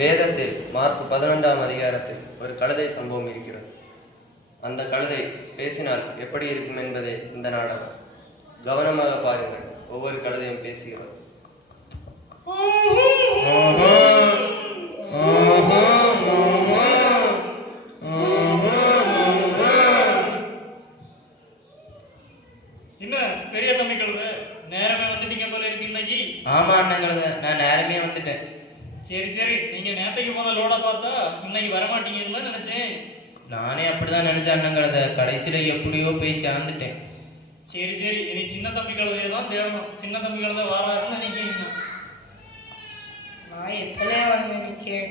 வேதத்தில் மார்க் 11ஆம் அதிகாரத்தில் ஒரு கழுதை சம்பவம் இருக்கிறது. அந்த கழுதை பேசினால் எப்படி இருக்கும் என்பதே இந்த நாடகம். கவனமாக பாருங்கள். ஒவ்வொரு கழுதையும் பேசுகிறது. பெரிய தம்பி கழுதை, நேரமே வந்துட்டீங்க போல இருக்கு இன்னைக்கு. ஆமா அண்ணன் கழுதை, நான் நேரமே வந்துட்டேன். சரி சரி, நீங்க நேத்தைக்கு போன லோட பார்த்தா இன்னைக்கு வரமாட்டீங்கன்னு தான் நினைச்சேன். நானே அப்படிதான் நினைச்சேன் அண்ணன் கழுதை. கடைசியில எப்படியோ போய் சேர்ந்துட்டேன். சரி சரி, இனி சின்ன தம்பி கழுதையை தான் தேடணும். சின்ன தம்பி கழுதை வராருன்னு நினைக்கிறீங்க. நான் எப்பலே வந்து நிற்கேன்.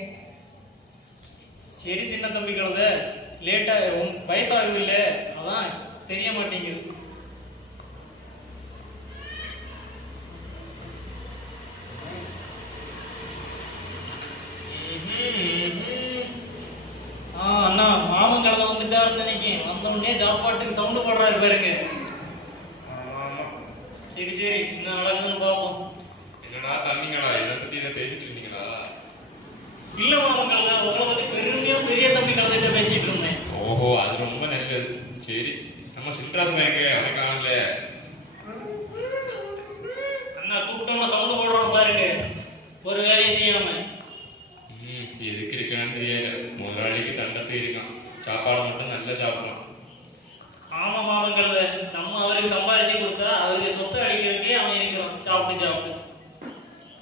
சரி சின்ன தம்பி கழுதை, லேட்டா வயசாகுது இல்ல, அதான் தெரிய மாட்டேங்குது. அண்ணா மாமன் கழுதை வந்துட்டாருன்னு நினைக்கிறேன். வந்தோடனே சாப்பாட்டுக்கு சவுண்டு போடுறாரு பாருங்க. சரி சரி, என்ன நடக்குதுன்னு பார்ப்போம். என்னடா தம்பிங்களா, இதை பத்தி இதை பேசிட்டு இருந்தீங்களா? இல்ல மாமன் கழுதை, உங்களை பத்தி பெருமையா பெரிய தம்பி கழுதை பேசிட்டு இருந்தேன். ஓஹோ, அது ரொம்ப நல்லது. சரி, நம்ம சில்ட்ராசன் எங்க அழைக்கலாம்ல? அண்ணா கூப்பிட்டோம்னா சவுண்டு போடுறோம் பாருங்க, ஒரு வேலையை செய்யாம. எதுக்கு இருக்கான்னு தெரியல. முதலாளிக்கு தண்டத்தை இருக்கான், சாப்பாடு மட்டும் நல்லா சாப்பிடலாம். ஆமா மாமன் கழுதை, நம்ம அவருக்கு சம்பாதிச்சு கொடுத்தா அவருக்கு சொத்தை அடிக்கிறதுக்கே அவன் இருக்கிறான் சாப்பிட்டு சாப்பிட்டு.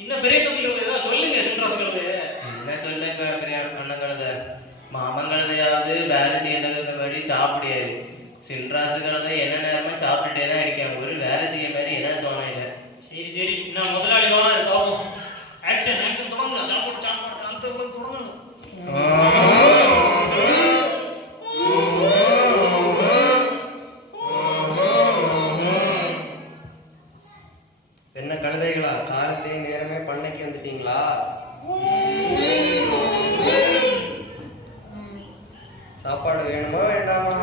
இன்னும் பெரிய தம்பி கழுதை ஏதாவது சொல்லுங்க. சின்ராசு கழுதை என்ன சொல்ல பெரிய அண்ணன் கழுதை, மாமன் கழுதையாவது வேலை செய்யறது மாதிரி சாப்பிடாது. சின்ராசு கழுதை என்ன நேரமா சாப்பிட்டுட்டே தான் இருக்கேன். ஒரு வேலை செய்ய மாதிரி என்ன தோண இல்லை. சரி சரி, நான் முதலாளி வராரு பாவம். ஆக்ஷன் ஆக்ஷன் தொடங்க. சாப்பாடு சாப்பாடு அந்த தொடங்கணும். என்ன கழுதைகளா, காலத்தை நேரமே பண்ணைக்கு வந்துட்டீங்களா? சாப்பாடு வேணுமா வேண்டாமா?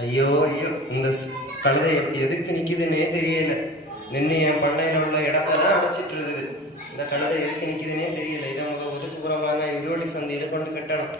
ஐயோ ஐயோ, உங்க கழுதை எதுக்கு நிக்குதுன்னே தெரியல. நின்று என் பண்ணையில உள்ள இடத்த தான் அடைச்சிட்டு இருக்குது. இந்த கழுதை எதுக்கு நிக்குதுன்னே தெரியல. இதை உங்க ஒதுக்குப்புறமான இருவழி சந்தையில கொண்டு கட்டணும்.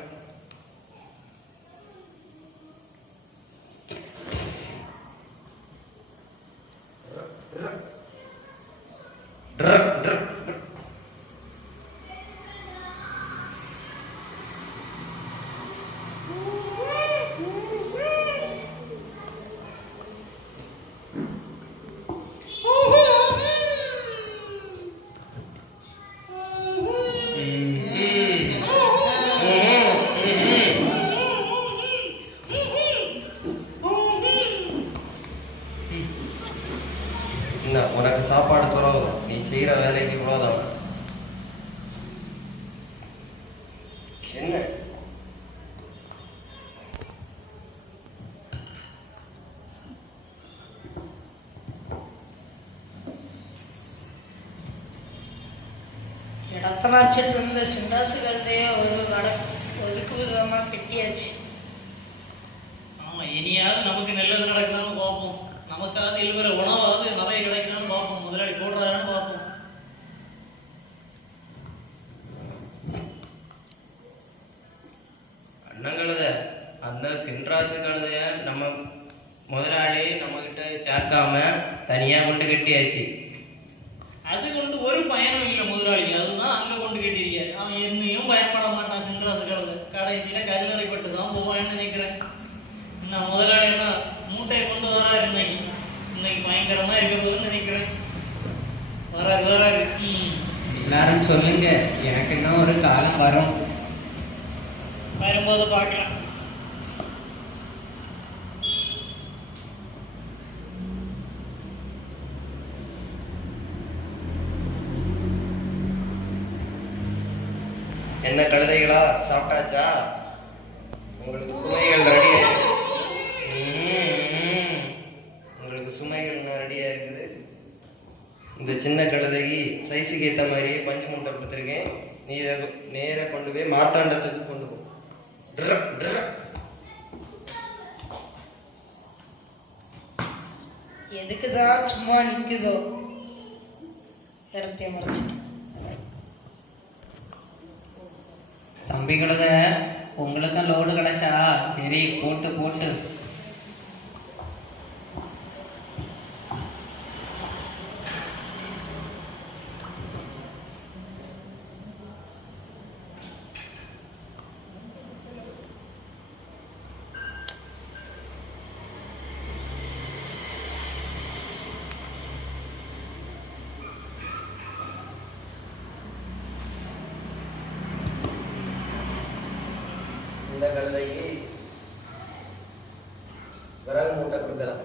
உனக்கு சாப்பாடு குறவு, நீ செய்யற வேலைக்கு இவ்வளவுதான். என்ன இடத்தனாச்சிட்டு இருந்த சின்ராசு கழுதைய ஒதுக்கு விதமா கட்டியாச்சு. ஆமா, இனியாவது நமக்கு நல்லது நடக்குதான்னு பார்ப்போம். நமக்காவது இருக்கிற உணவாவது நிறைய கிடைக்குதான்னு பார்ப்போம். முதலாளி போடுறாருன்னு பார்ப்போம். அண்ணன் கழுதை, அந்த சின்ராசு கழுதைய நம்ம முதலாளி நம்ம கிட்ட சேர்க்காம தனியா கொண்டு கட்டியாச்சு. அது கொண்டு ஒரு பயனும் இல்லை முதலாளி. அதுதான் அங்க கொண்டு கட்டியிருக்காரு. அவன் என்னையும் பயன்பட மாட்டான். சின்ராசு கழுதை கடைசியில கல்லறைப்பட்டு தான் போவான்னு நினைக்கிறேன். நான் முதலாளி என்ன மூட்டையை கொண்டு வராரு. இன்னைக்கு பயங்கரமா இருக்க போதுன்னு நினைக்கிறேன். வராரு. எல்லாரும் சொல்லுங்க, எனக்கு இன்னும் ஒரு காலம் வரும். வரும்போது பார்க்கலாம். என்ன கழுதைகளா, சாப்பிட்டாச்சா? உங்களுக்கு சுமைகள் ரெடி. உங்களுக்கு சுமைகள் ரெடியா இருக்குது. இந்த சின்ன கழுதைக்கு சைஸுக்கு ஏற்ற மாதிரியே பஞ்சு மூட்டை கொடுத்துருக்கேன். நீ இதை நேராக கொண்டு போய் மார்த்தாண்டத்துக்கு கொண்டு போ. எதுக்குதான் சும்மா நிக்குதோ, இடத்தைய மறைச்சிட்டு. தம்பி கழுதை, உங்களுக்கும் லோடு கிடைச்சா? சரி, போட்டு போட்டு. இந்த கழுதைக்கு விறகு மூட்டை கொடுக்கலாம்.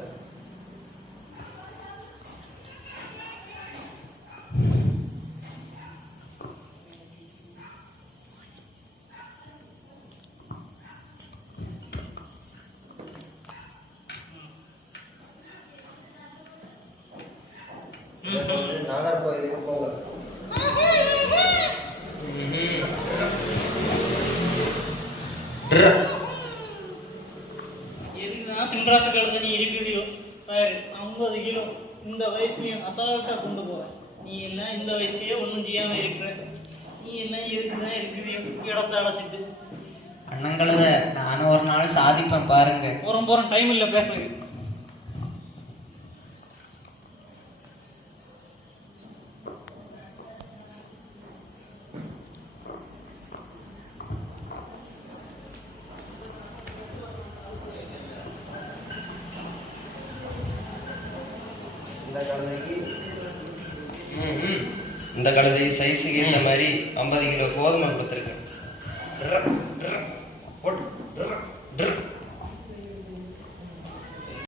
நாகர்கோயிலுக்கு போங்க. எதுக்குதான் சின்ராசு கழுத நீ இருக்குதியோ பாரு, 50 கிலோ இந்த வயசுலயும் அசால்ட்டா கொண்டு போறேன். நீ எல்லாம் இந்த வயசுலயே ஒன்றும் செய்யாம இருக்கிற. நீ எல்லாம் எதுக்குதான் இருக்குதியோ இடத்த அடைச்சிட்டு. அண்ணன் கழுதை, நானும் ஒரு நாள் சாதிப்பேன் பாருங்க. போறோம் டைம் இல்லை பேசுங்க. இந்த கழுதை சைஸுக்கு ஏற்ற மாதிரி 50 கிலோ கோதுமை கொடுத்துருக்கேன்.